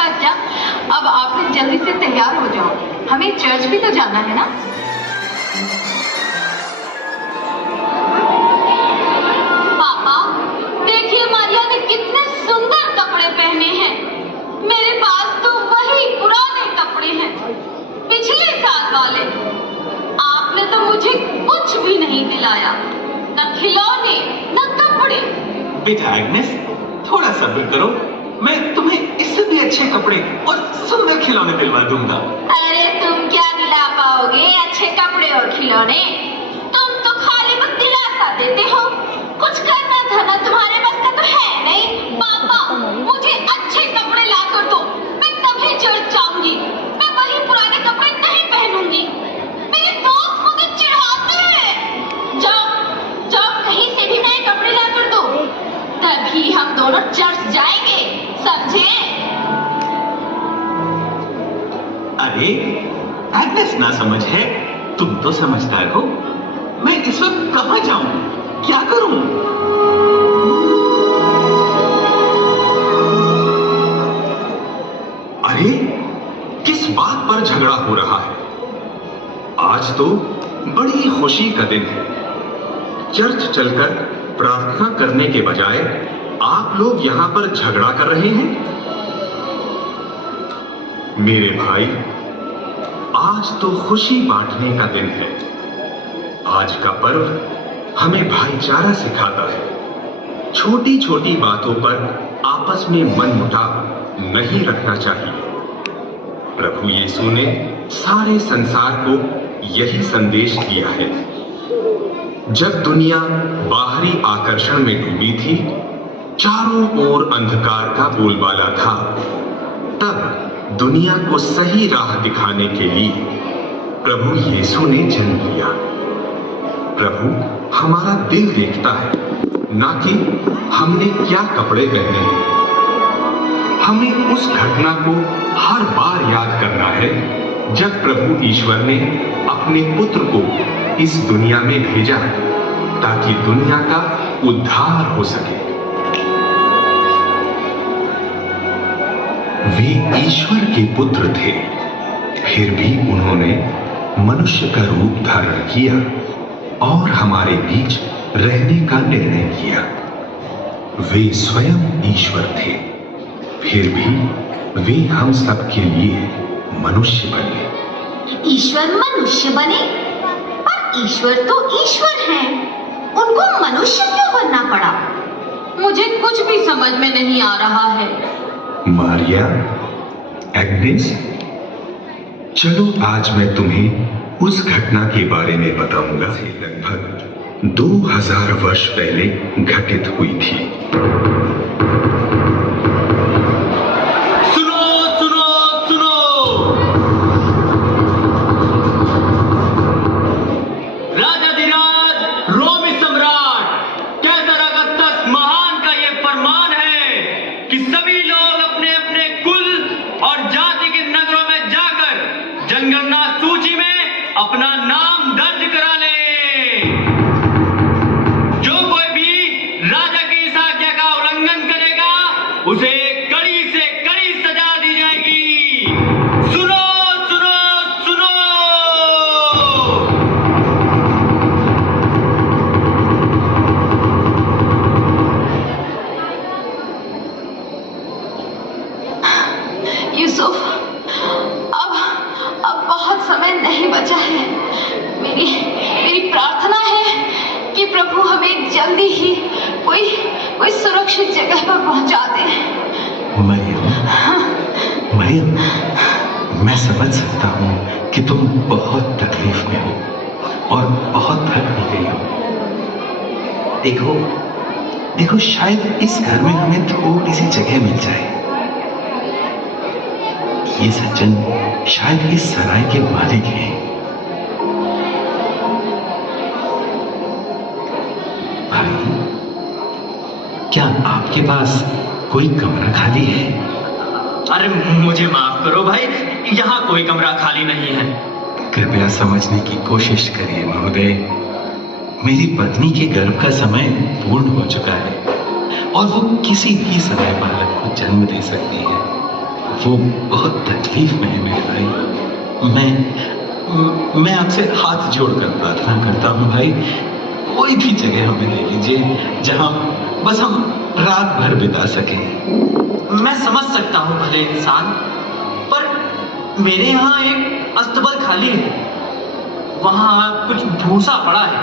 अच्छा, अब आप लोग जल्दी से तैयार हो जाओ, हमें चर्च भी तो जाना है ना। पापा देखिए, मारिया ने कितने सुंदर कपड़े पहने हैं। मेरे पास तो वही पुराने कपड़े हैं, पिछले साल वाले। आपने तो मुझे कुछ भी नहीं दिलाया, न खिलौने न कपड़े। बेटा एग्नेस, थोड़ा सब्र करो, मैं तुम्हें इससे भी अच्छे कपड़े और सुंदर खिलौने दिलवा दूंगा। अरे तुम क्या दिला पाओगे अच्छे कपड़े और खिलौने? तुम तो खाली बस दिलासा देते हो, कुछ करना धरना तुम्हारे बस का तो है नहीं। पापा मुझे अच्छे कपड़े ला कर दो, मैं तभी चर्च जाऊंगी। मैं वही पुराने कपड़े नहीं पहनूंगी, मेरे दोस्त मुझे चिढ़ाते हैं। जाओ जाओ, कहीं से भी नए कपड़े ला कर दो, तभी हम दोनों चर्च जाएंगे, समझे? अरे एग्नेस ना समझ है, तुम तो समझदार हो। मैं इस वक्त कहां जाऊं, क्या करूं? अरे किस बात पर झगड़ा हो रहा है? आज तो बड़ी खुशी का दिन है। चर्च चलकर प्रार्थना करने के बजाय आप लोग यहां पर झगड़ा कर रहे हैं। मेरे भाई, आज तो खुशी बांटने का दिन है। आज का पर्व हमें भाईचारा सिखाता है। छोटी छोटी बातों पर आपस में मनमुटाव नहीं रखना चाहिए। प्रभु यीशु ने सारे संसार को यही संदेश दिया है। जब दुनिया बाहरी आकर्षण में डूबी थी, चारों ओर अंधकार का बोलबाला था, तब दुनिया को सही राह दिखाने के लिए प्रभु यीशु ने जन्म लिया। प्रभु हमारा दिल देखता है, ना कि हमने क्या कपड़े पहने हैं। हमें उस घटना को हर बार याद करना है जब प्रभु ईश्वर ने अपने पुत्र को इस दुनिया में भेजा, ताकि दुनिया का उद्धार हो सके। वे ईश्वर के पुत्र थे, फिर भी उन्होंने मनुष्य का रूप धारण किया और हमारे बीच रहने का निर्णय किया। वे स्वयं ईश्वर थे, फिर भी वे हम सब के लिए मनुष्य बने। ईश्वर मनुष्य बने? पर ईश्वर तो ईश्वर हैं, उनको मनुष्य क्यों बनना पड़ा? मुझे कुछ भी समझ में नहीं आ रहा है। मारिया, एग्नेस, चलो आज मैं तुम्हें उस घटना के बारे में बताऊंगा। लगभग 2000 वर्ष पहले घटित हुई थी। सुनो सुनो सुनो, राजाधिराज रोमी सम्राट कैसर अगस्तस महान का यह फरमान है कि सभी लोग अपने अपने कुल और जाति के नगरों में जाकर जनगणना सूची में अपना नाम दर्ज करा ले। जो कोई भी राजा की इस आज्ञा का उल्लंघन करेगा, उसे कड़ी से कड़ी सजा दी जाएगी। सुनो सुनो सुनो। यूसुफ, अब बहुत समय नहीं बचा है। मेरी प्रार्थना है कि प्रभु हमें जल्दी ही कोई सुरक्षित जगह पर पहुंचा दे। मरियम, मैं समझ सकता हूँ कि तुम बहुत तकलीफ में हो और बहुत थक भी गई हो। देखो, शायद इस घर में हमें थोड़ी सी जगह मिल जाए। ये सज्जन शायद इस सराय के मालिक हैं। भाई, क्या आपके पास कोई कमरा खाली है? अरे मुझे माफ करो भाई, यहाँ कोई कमरा खाली नहीं है। कृपया समझने की कोशिश करिए महोदय। मेरी पत्नी के गर्भ का समय पूर्ण हो चुका है और वो किसी भी समय बालक को जन्म दे सकती है। वो बहुत तकलीफ में है मेरे भाई। मैं आपसे हाथ जोड़कर प्रार्थना करता हूँ भाई, कोई भी जगह हमें दे लीजिए जहां बस हम रात भर बिता सकें। मैं समझ सकता हूँ भले इंसान, पर मेरे यहाँ एक अस्तबल खाली है, वहां कुछ भूसा पड़ा है,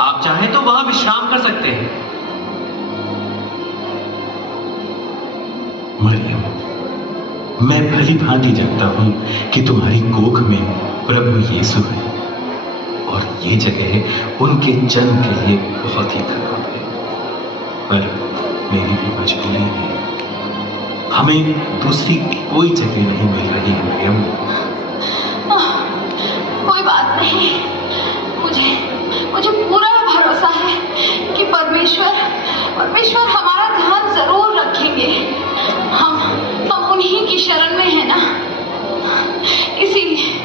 आप चाहें तो वहां विश्राम कर सकते हैं। मरियम, मैं भली भांति जानता हूं कि तुम्हारी कोख में प्रभु यीशु है और ये जगह उनके जन्म के लिए बहुत ही खराब है, पर मेरी भी मजबूरी है, हमें दूसरी कोई जगह नहीं मिल रही है मरियम। कोई बात नहीं, मुझे पूरा भरोसा है कि परमेश्वर हमारा ध्यान जरूर रखेंगे। हम उन्हीं की शरण में है ना, इसीलिए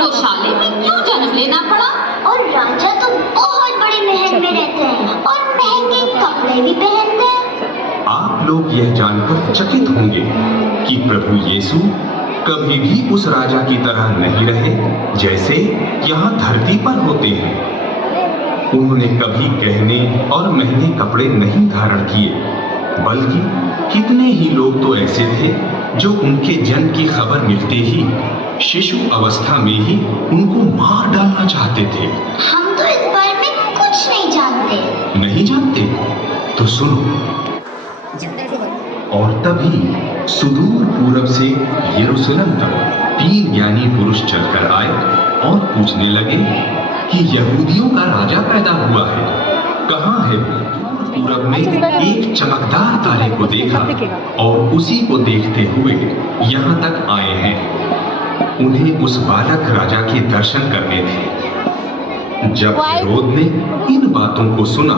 गौशाले में क्यों जन्म लेना पड़ा? और राजा तो बहुत बड़े महल में रहते हैं और महंगे कपड़े भी पहनते हैं। आप लोग यह जानकर चकित होंगे कि प्रभु यीशु कभी भी उस राजा की तरह नहीं रहे जैसे यहाँ धरती पर होते हैं। उन्होंने कभी गहने और महंगे कपड़े नहीं धारण किए, बल्कि कितने ही लोग तो ऐसे थे जो उनके जन्म की खबर मिलते ही शिशु अवस्था में ही उनको मार डालना चाहते थे। हम तो इस बारे में कुछ नहीं जानते। नहीं जानते? तो सुनो। और तभी सुदूर पूरब से यरूशलेम तक 3 ज्ञानी पुरुष चलकर आए और पूछने लगे कि यहूदियों का राजा पैदा हुआ है, कहाँ है वो? पूरब में एक चमकदार तारे को देखा और उसी को देखते हुए यहाँ तक आए हैं। उन्हें उस बालक राजा के दर्शन करने थे। जब हेरोद ने इन बातों को सुना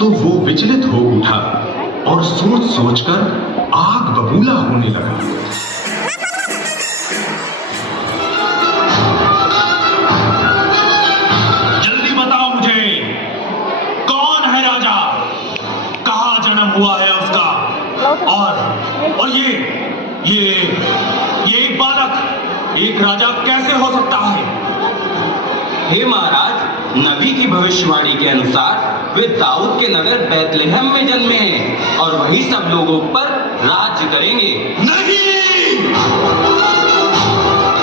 तो वो विचलित हो उठा और सोच सोचकर आग बबूला होने लगा। जल्दी बताओ मुझे एक राजा कैसे हो सकता है? हे महाराज, नबी की भविष्यवाणी के अनुसार वे दाऊद के नगर बैतलहम में जन्मे हैं और वही सब लोगों पर राज्य करेंगे। नहीं,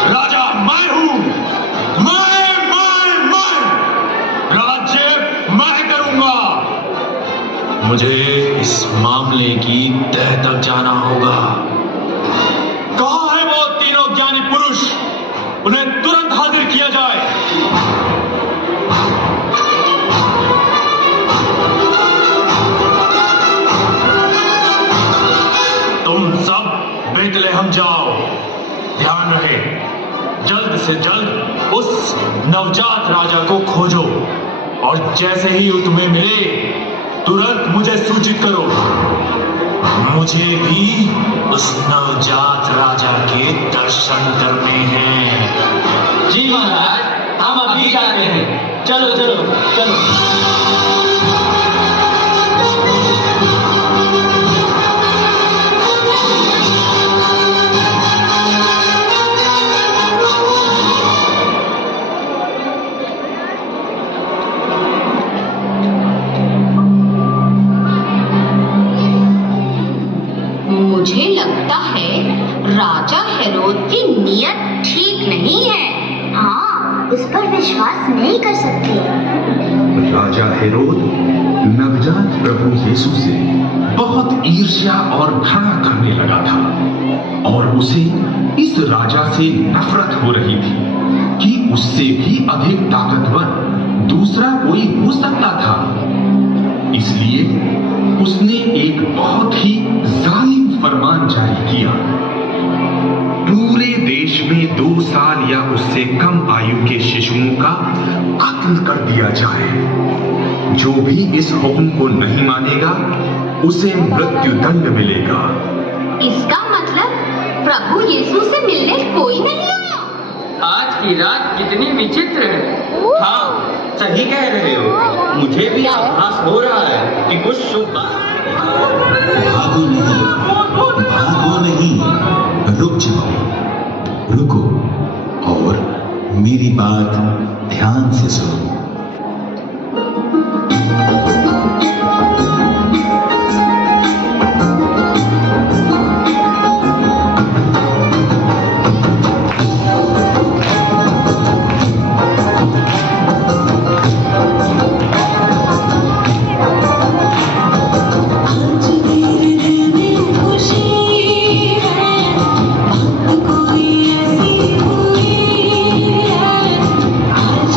राजा मैं हूं। मैं राज्य मैं करूंगा। मुझे इस मामले की तह तक जाना होगा। कहाँ है वो तीनों ज्ञानी पुरुष? उन्हें तुरंत हाजिर किया जाए। तुम सब बैतलहम जाओ। ध्यान रहे, जल्द से जल्द उस नवजात राजा को खोजो और जैसे ही वो तुम्हें मिले तुरंत मुझे सूचित करो। मुझे भी उस नवजात राजा के दर्शन करने हैं। जी महाराज, हम अभी जाते हैं। चलो चलो चलो। मुझे लगता है राजा हेरोद की नीयत ठीक नहीं है। हाँ, उस पर विश्वास नहीं कर सकते। राजा हेरोद नवजात प्रभु यीशु से बहुत ईर्ष्या और घृणा करने लगा था और उसे इस राजा से नफरत हो रही थी कि उससे भी अधिक ताकतवर दूसरा कोई हो सकता था। इसलिए उसने एक बहुत ही जालिम फरमान जारी किया। पूरे देश में 2 साल या उससे कम आयु के शिशुओं का कत्ल कर दिया जाए। जो भी इस हुक्म को नहीं मानेगा उसे मृत्यु दंड मिलेगा। इसका मतलब प्रभु यीशु से मिलने कोई नहीं आया। आज की रात कितनी विचित्र है। हाँ, सही कह रहे हो। मुझे भी आभास हो रहा है कि कुछ शुभ बात। भागो नहीं, रुक जाओ, रुको और मेरी बात ध्यान से सुनो। कोई ऐसी हुई है आज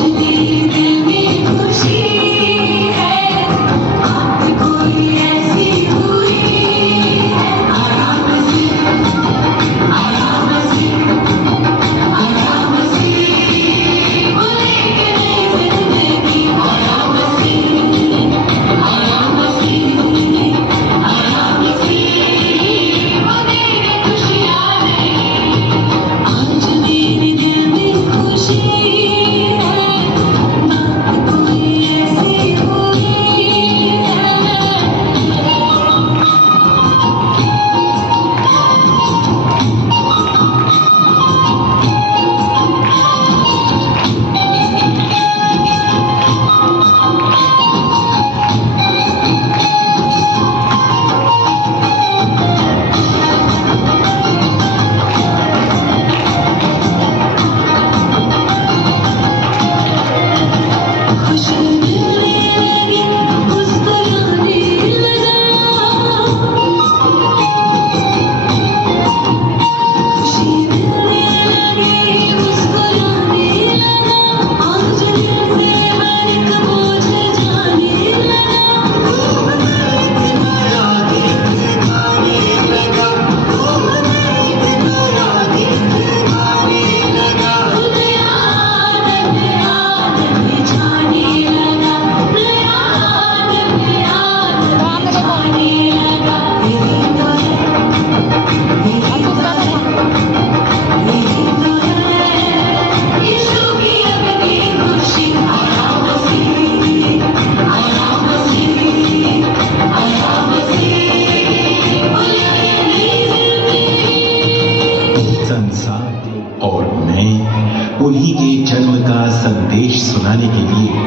उन्हीं के जन्म का संदेश सुनाने के लिए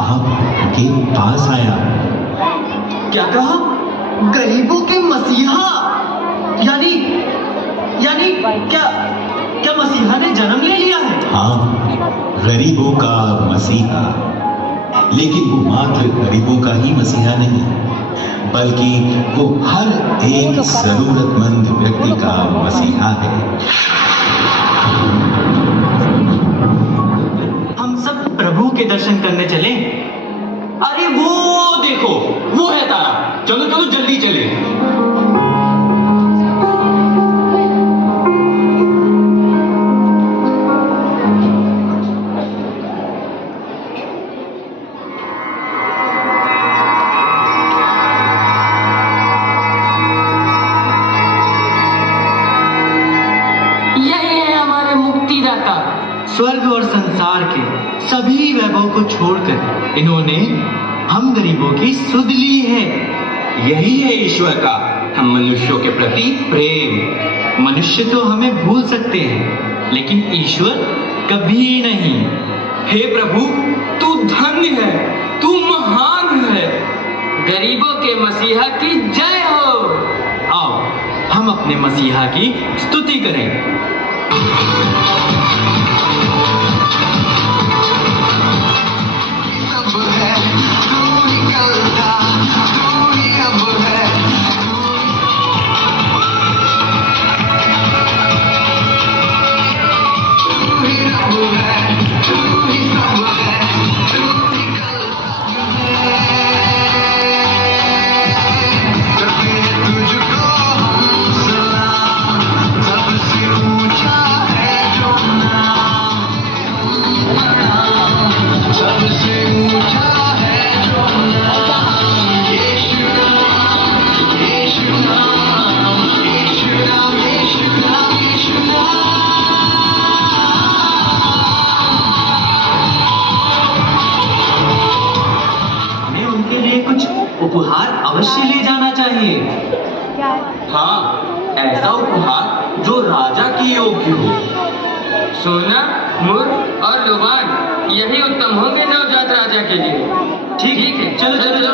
आपके पास आया। क्या कहा? गरीबों के मसीहा? यानी क्या मसीहा ने जन्म ले लिया है? हाँ, गरीबों का मसीहा। लेकिन वो मात्र गरीबों का ही मसीहा नहीं, बल्कि वो हर एक जरूरतमंद व्यक्ति का मसीहा है। हम सब प्रभु के दर्शन करने चलें? अरे वो देखो, वो है तारा। चलो चलो जल्दी चले। स्वर्ग और संसार के सभी वैभव को छोड़कर इन्होंने हम गरीबों की सुध ली है। यही है ईश्वर का हम मनुष्यों के प्रति प्रेम। मनुष्य तो हमें भूल सकते हैं, लेकिन ईश्वर कभी नहीं। हे प्रभु, तू धन्य है, तू महान है। गरीबों के मसीहा की जय हो। आओ हम अपने मसीहा की स्तुति करें। उपहार अवश्य ले जाना चाहिए। हाँ, ऐसा उपहार जो राजा की योग्य हो। सोना, मुर और लोबान यही उत्तम होंगे नवजात राजा के लिए। ठीक है, चलो चलते हैं।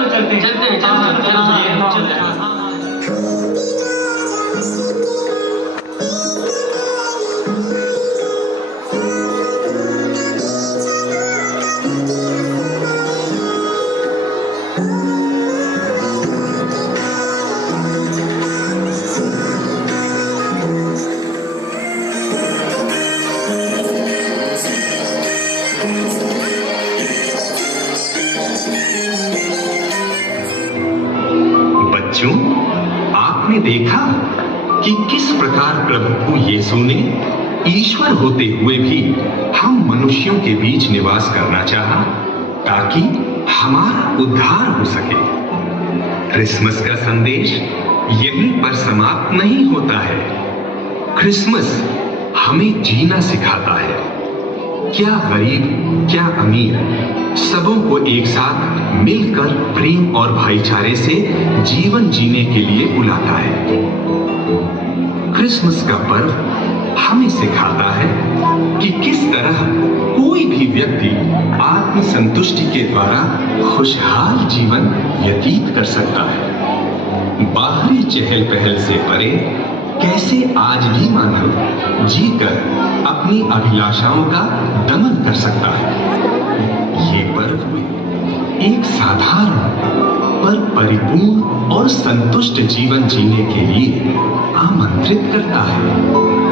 बच्चों, आपने देखा कि किस प्रकार प्रभु यीशु ने ईश्वर होते हुए भी हम मनुष्यों के बीच निवास करना चाहा, ताकि हमारा उद्धार हो सके। क्रिसमस का संदेश यहीं पर समाप्त नहीं होता है। क्रिसमस हमें जीना सिखाता है। क्या गरीब, क्या अमीर, सबों को एक साथ मिलकर प्रेम और भाईचारे से जीवन जीने के लिए बुलाता है। क्रिसमस का पर्व हमें सिखाता है कि किस तरह कोई भी व्यक्ति आत्म संतुष्टि के द्वारा खुशहाल जीवन व्यतीत कर सकता है। बाहरी चहल पहल से परे कैसे आज भी मानव जीकर अपनी अभिलाषाओं का दमन कर सकता है। ये पर्व एक साधारण पर परिपूर्ण और संतुष्ट जीवन जीने के लिए आमंत्रित करता है।